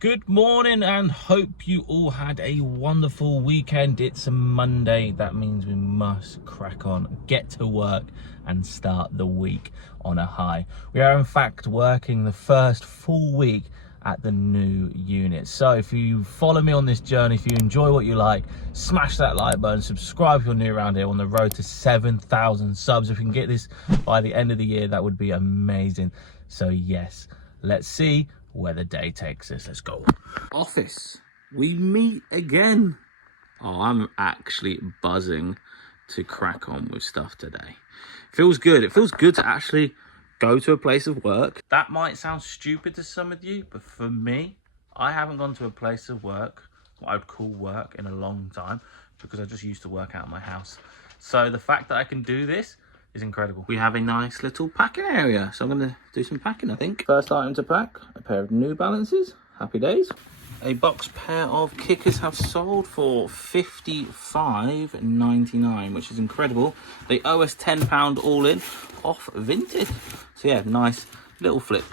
Good morning and hope you all had a wonderful weekend. It's a Monday. That means we must crack on, get to work and start the week on a high. We are in fact working the first full week at the new unit. So if you follow me on this journey, if you enjoy what you like, smash that like button, subscribe if you're new around here. On the road to 7,000 subs. If we can get this by the end of the year, that would be amazing. So yes, let's see where the day takes us. Let's go. Office, we meet again. Oh, I'm actually buzzing to crack on with stuff today. Feels good. It feels good to actually go to a place of work. That might sound stupid to some of you, but for me, I haven't gone to a place of work, what I would call work, in a long time, because I just used to work out of my house. So the fact that I can do this is incredible. We have a nice little packing area, so I'm going to do some packing, I think. First item to pack, a pair of New Balances. Happy days. A box pair of kickers have sold for $55.99, which is incredible. They owe us £10 all in, off Vinted. So yeah, nice little flip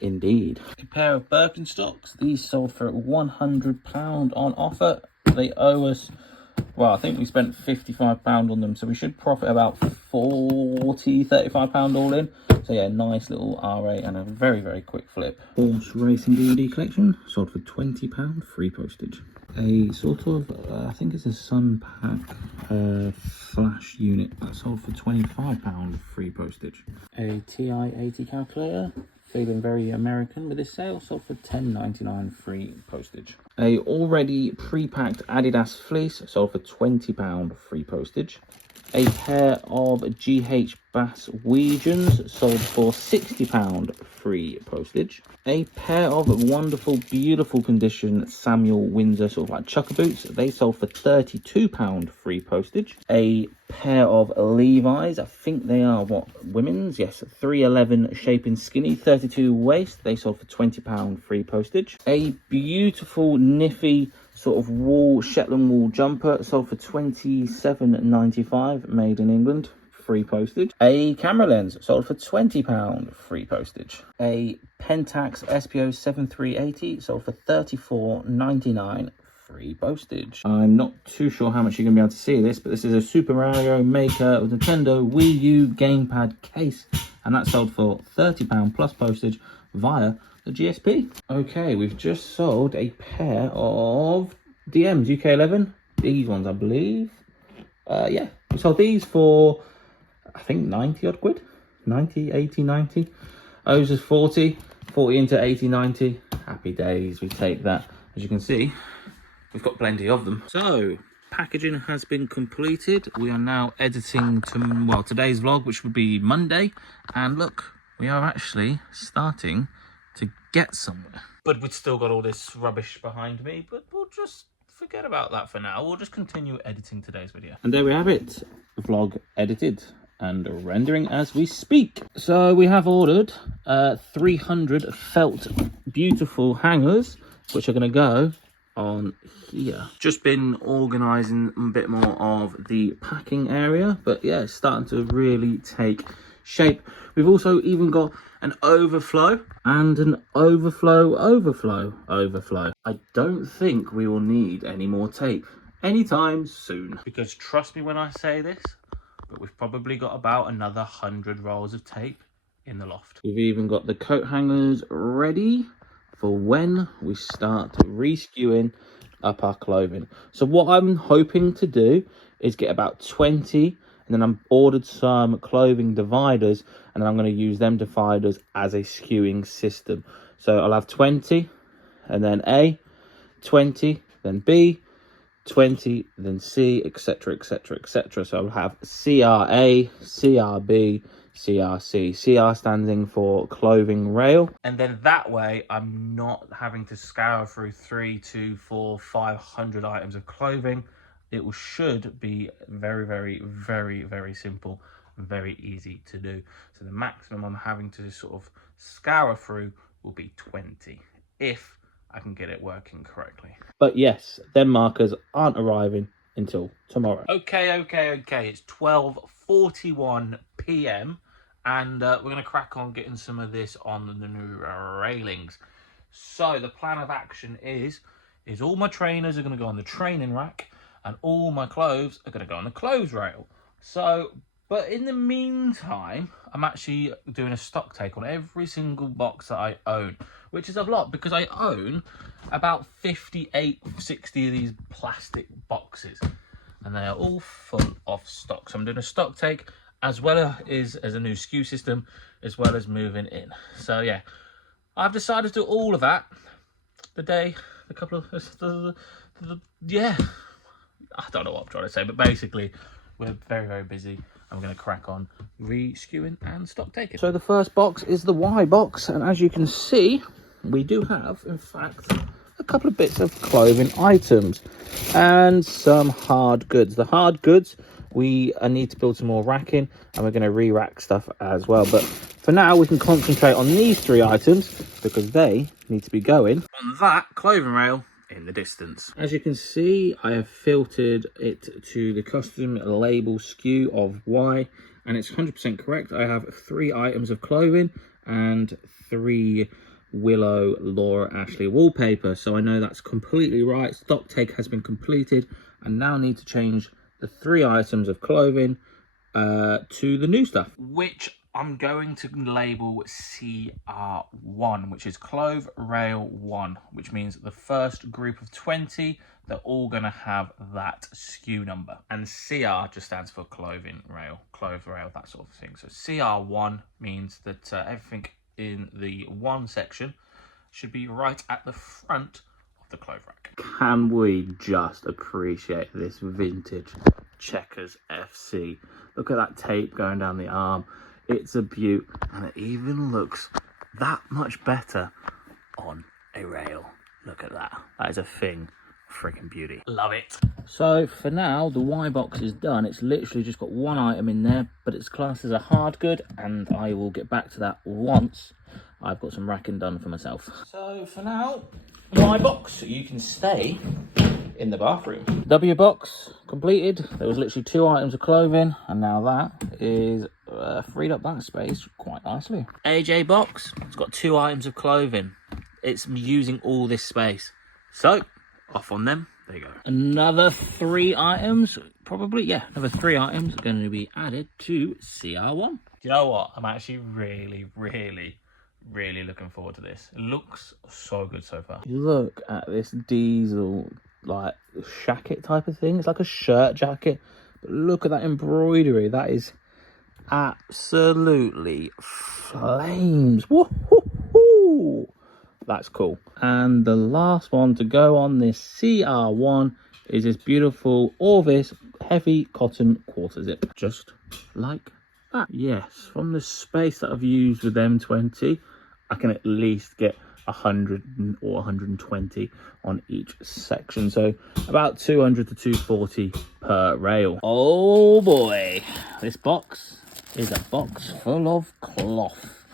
indeed. A pair of Birkenstocks. These sold for £100 on offer. They owe us, well, I think we spent £55 on them, so we should profit about £35 all in. So yeah, nice little RA and a very, very quick flip. Horse Racing DVD collection, sold for £20, free postage. A sort of, I think it's a Sun Pack flash unit that sold for £25, free postage. A TI-80 calculator, feeling very American with this sale, sold for £10.99, free postage. A already pre-packed Adidas fleece, sold for £20, free postage. A pair of GH Bass Weegians, sold for £60, free postage. A pair of wonderful, beautiful condition Samuel Windsor sort of like chucker boots. They sold for £32, free postage. A pair of Levi's, I think they are women's? Yes, 311 shaping skinny, 32 waist. They sold for £20, free postage. A beautiful Niffy sort of wool, Shetland wool jumper, sold for £27.95, made in England, free postage. A camera lens, sold for £20, free postage. A Pentax SPO 7380, sold for £34.99, free postage. I'm not too sure how much you're going to be able to see this, but this is a Super Mario Maker Nintendo Wii U gamepad case, and that sold for £30 plus postage via the GSP. Okay, we've just sold a pair of DMs, UK 11. These ones, I believe. Yeah, we sold these for, I think, 90 odd quid. 90, 80, 90. Owes us 40 into 80, 90. Happy days, we take that. As you can see, we've got plenty of them. So, packaging has been completed. We are now editing to, well, today's vlog, which would be Monday. And look, we are actually starting to get somewhere. But we've still got all this rubbish behind me, but we'll just forget about that for now. We'll just continue editing today's video. And there we have it, the vlog edited and rendering as we speak. So we have ordered 300 felt beautiful hangers, which are going to go on here. Just been organising a bit more of the packing area, but yeah, it's starting to really take shape. We've also even got an overflow and an overflow. I don't think we will need any more tape anytime soon, because trust me when I say this, but we've probably got about another 100 rolls of tape in the loft. We've even got the coat hangers ready for when we start reskewing up our clothing. So what I'm hoping to do is get about 20, and then I've ordered some clothing dividers, and then I'm going to use them dividers as a skewing system. So I'll have 20, and then A, 20, then B, 20, then C, etc, etc, etc. So I'll have CRA, CRB, CRC. CR standing for clothing rail. And then that way I'm not having to scour through 300, 200, 400, 500 items of clothing. It should be very, very, very, very simple and very easy to do. So the maximum I'm having to sort of scour through will be 20, if I can get it working correctly. But yes, them markers aren't arriving until tomorrow. Okay. It's 12:41 p.m. and we're going to crack on getting some of this on the new railings. So the plan of action is all my trainers are going to go on the training rack and all my clothes are going to go on the clothes rail. So, but in the meantime, I'm actually doing a stock take on every single box that I own, which is a lot because I own about 58, 60 of these plastic boxes and they are all full of stock. So I'm doing a stock take as well as a new SKU system, as well as moving in. So yeah, I've decided to do all of that yeah, I don't know what I'm trying to say, but basically we're very, very busy and we're going to crack on re-skewing and stock taking. So the first box is the Y box, and as you can see, we do have, in fact, a couple of bits of clothing items and some hard goods. The hard goods, we need to build some more racking and we're going to re-rack stuff as well. But for now, we can concentrate on these 3 items because they need to be going on that clothing rail in the distance. As you can see, I have filtered it to the custom label SKU of Y, and it's 100% correct. I have 3 items of clothing and 3 Willow, Laura, Ashley wallpaper, so I know that's completely right. Stock take has been completed, and now need to change the 3 items of clothing to the new stuff, which I'm going to label CR1, which is Clove Rail 1, which means the first group of 20, they're all going to have that SKU number. And CR just stands for clothing rail, clove rail, that sort of thing. So CR1 means that everything in the 1 section should be right at the front of the clove rack. Can we just appreciate this vintage Checkers FC? Look at that tape going down the arm. It's a beaut, and it even looks that much better on a rail. Look at that. That is a thing. Freaking beauty. Love it. So for now, the Y box is done. It's literally just got 1 item in there, but it's classed as a hard good, and I will get back to that once I've got some racking done for myself. So for now, Y box, you can stay in the bathroom. W box completed. There was literally 2 items of clothing, and now that is freed up that space quite nicely. AJ box, it's got 2 items of clothing. It's using all this space. So off on them. There you go. Another 3 items, probably, yeah, another 3 items are going to be added to CR1. Do you know what? I'm actually really, really, really looking forward to this. It looks so good so far. Look at this diesel, like, jacket type of thing. It's like a shirt jacket. But look at that embroidery. That is absolutely flames. Woohoo! That's cool. And the last one to go on this CR1 is this beautiful Orvis heavy cotton quarter zip. Just like that. Yes, from the space that I've used with M20, I can at least get 100 or 120 on each section. So about 200 to 240 per rail. Oh boy, this box is a box full of cloth.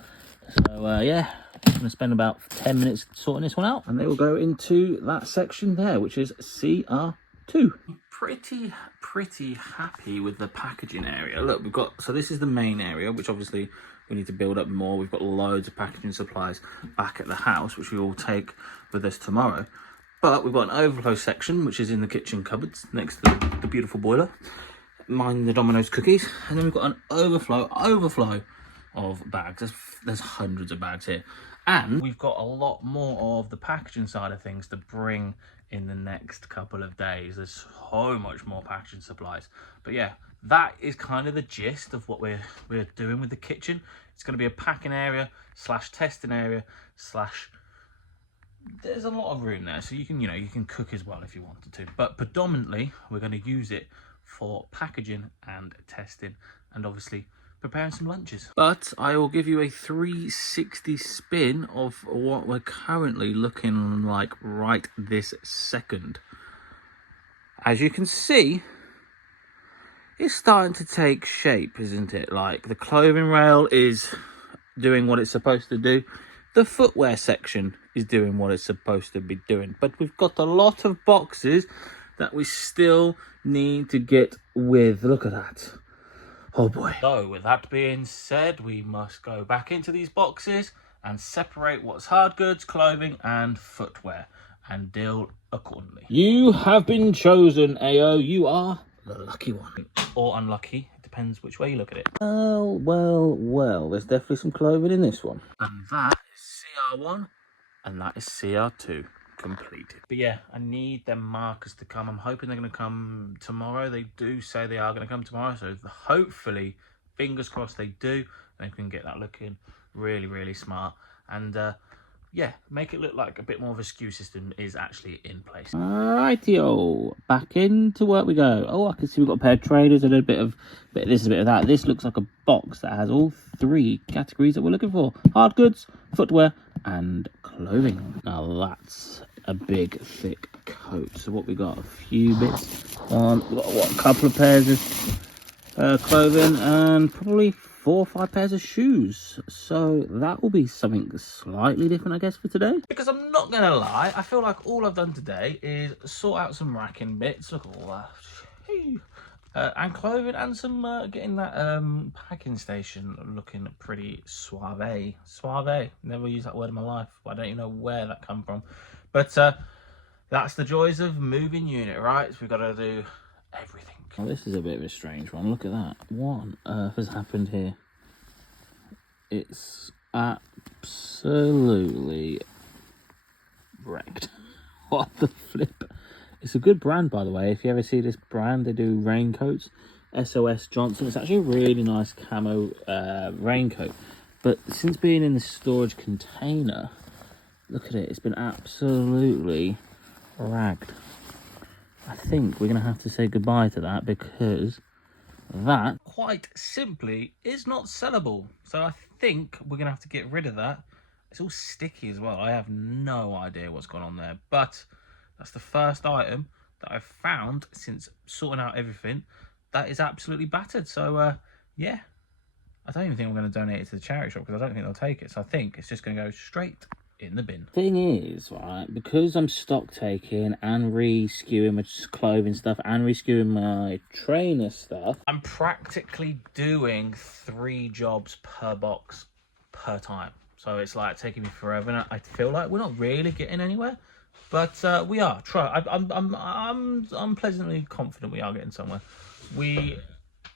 So yeah, I'm going to spend about 10 minutes sorting this one out, and they will go into that section there, which is CR2. I'm pretty happy with the packaging area. Look, we've got, so this is the main area, which obviously we need to build up more. We've got loads of packaging supplies back at the house, which we will take with us tomorrow. But we've got an overflow section, which is in the kitchen cupboards next to the beautiful boiler. Mine, the Domino's cookies. And then we've got an overflow of bags. There's hundreds of bags here. And we've got a lot more of the packaging side of things to bring in the next couple of days. There's so much more packaging supplies. But yeah, that is kind of the gist of what we're doing with the kitchen. It's going to be a packing area / testing area / there's a lot of room there, so you can cook as well if you wanted to. But predominantly, we're going to use it for packaging and testing, and obviously preparing some lunches. But I will give you a 360 spin of what we're currently looking like right this second. As you can see, it's starting to take shape, isn't it? Like, the clothing rail is doing what it's supposed to do. The footwear section is doing what it's supposed to be doing. But we've got a lot of boxes that we still need to get with. Look at that. Oh boy. So with that being said, we must go back into these boxes and separate what's hard goods, clothing, and footwear, and deal accordingly. You have been chosen, AO. You are the lucky one. Or unlucky. It depends which way you look at it. Well. There's definitely some clothing in this one. And that is CR1, and that is CR2 completed. But yeah, I need them markers to come. I'm hoping they're going to come tomorrow. They do say they are going to come tomorrow, so hopefully, fingers crossed they do, and we can get that looking really smart. And yeah, make it look like a bit more of a skew system is actually in place. Rightio, back into work we go. Oh, I can see we've got a pair of traders and a bit of this, a bit of that. This looks like a box that has all three categories that we're looking for: hard goods, footwear, and clothing. Now that's a big thick coat. So what we got? A few bits on. We've got a couple of pairs of clothing and probably 4 or 5 pairs of shoes. So that will be something slightly different, I guess, for today. Because I'm not going to lie, I feel like all I've done today is sort out some racking bits. Look at all that. And clothing and some getting that packing station looking pretty suave. Suave. Never used that word in my life. I don't even know where that come from. But that's the joys of moving unit, right? So we've got to do everything. Well, this is a bit of a strange one. Look at that. What on earth has happened here? It's absolutely wrecked. What the flip? It's a good brand, by the way. If you ever see this brand, they do raincoats. SOS Johnson. It's actually a really nice camo raincoat. But since being in the storage container, look at it. It's been absolutely ragged. I think we're going to have to say goodbye to that because that, quite simply, is not sellable. So I think we're going to have to get rid of that. It's all sticky as well. I have no idea what's going on there. But that's the first item that I've found since sorting out everything that is absolutely battered. So, yeah. I don't even think I'm going to donate it to the charity shop because I don't think they'll take it. So I think it's just going to go straight in the bin. Thing is, right, because I'm stock taking and re-skewing my clothing stuff and re-skewing my trainer stuff, I'm practically doing 3 jobs per box per time. So it's like taking me forever, and I feel like we're not really getting anywhere, but we are. I'm pleasantly confident we are getting somewhere. We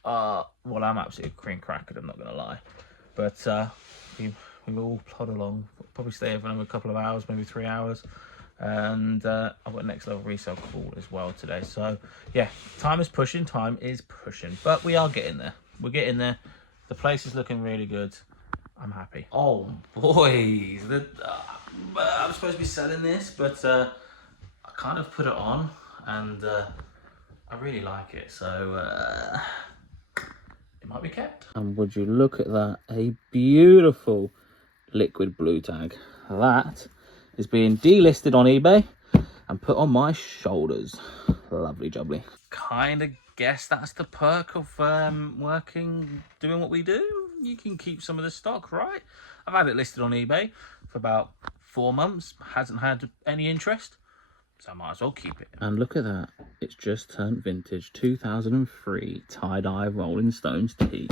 are. Well, I'm absolutely cream crackered. I'm not gonna lie, but we'll all plod along. Probably stay here for another couple of hours, maybe 3 hours. And I've got a next level resale call as well today. So yeah, time is pushing. But we are getting there. We're getting there. The place is looking really good. I'm happy. Oh boys, I'm supposed to be selling this, but I kind of put it on and I really like it. So it might be kept. And would you look at that? A beautiful liquid blue tag. That is being delisted on eBay and put on my shoulders. Lovely jubbly. Kind of guess that's the perk of doing what we do. You can keep some of the stock, right? I've had it listed on eBay for about 4 months. Hasn't had any interest, so I might as well keep it. And look at that. It's just turned vintage. 2003 tie-dye Rolling Stones tee.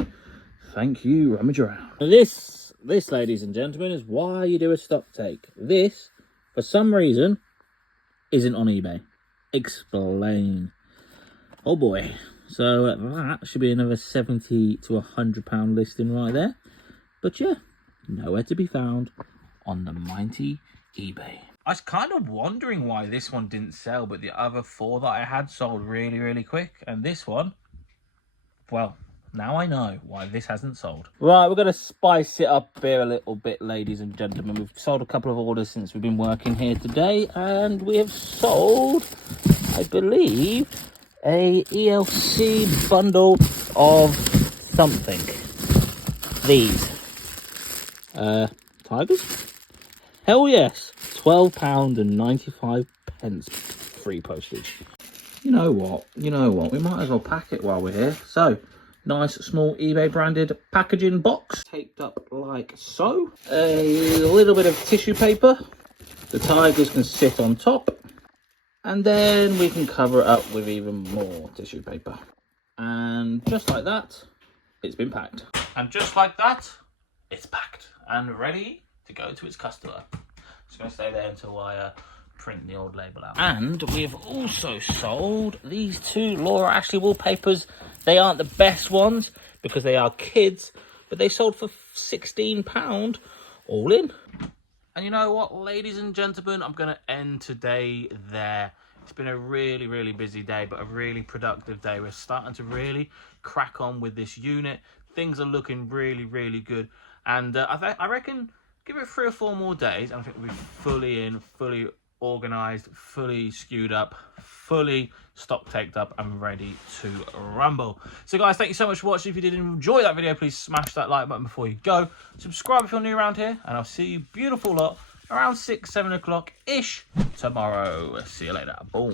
Thank you, RummageAround. This, ladies and gentlemen, is why you do a stock take. This, for some reason, isn't on eBay. Explain. Oh boy. So that should be another £70 to £100 listing right there. But yeah, nowhere to be found on the mighty eBay. I was kind of wondering why this one didn't sell, but the other 4 that I had sold really, really quick. And this one, well, now I know why this hasn't sold. Right, we're going to spice it up here a little bit, ladies and gentlemen. We've sold a couple of orders since we've been working here today. And we have sold, I believe, a ELC bundle of something. These. Tigers? Hell yes. £12.95 free postage. You know what? We might as well pack it while we're here. So, nice small eBay branded packaging box. Taped up like so. A little bit of tissue paper. The tigers can sit on top. And then we can cover it up with even more tissue paper. And just like that, it's been packed. And just like that, it's packed and ready to go to its customer. It's going to stay there until I print the old label out. And we've also sold these two Laura Ashley wallpapers. They aren't the best ones because they are kids, but they sold for £16 all in. And you know what, ladies and gentlemen, I'm going to end today there. It's been a really, really busy day, but a really productive day. We're starting to really crack on with this unit. Things are looking really, really good. And I reckon give it 3 or 4 more days, and I think we'll be fully in, fully organised, fully skewed up, fully stock taked up and ready to rumble. So guys, thank you so much for watching. If you did enjoy that video, please smash that like button before you go. Subscribe if you're new around here, and I'll see you beautiful lot around 6, 7 o'clock ish tomorrow. See you later. Boom.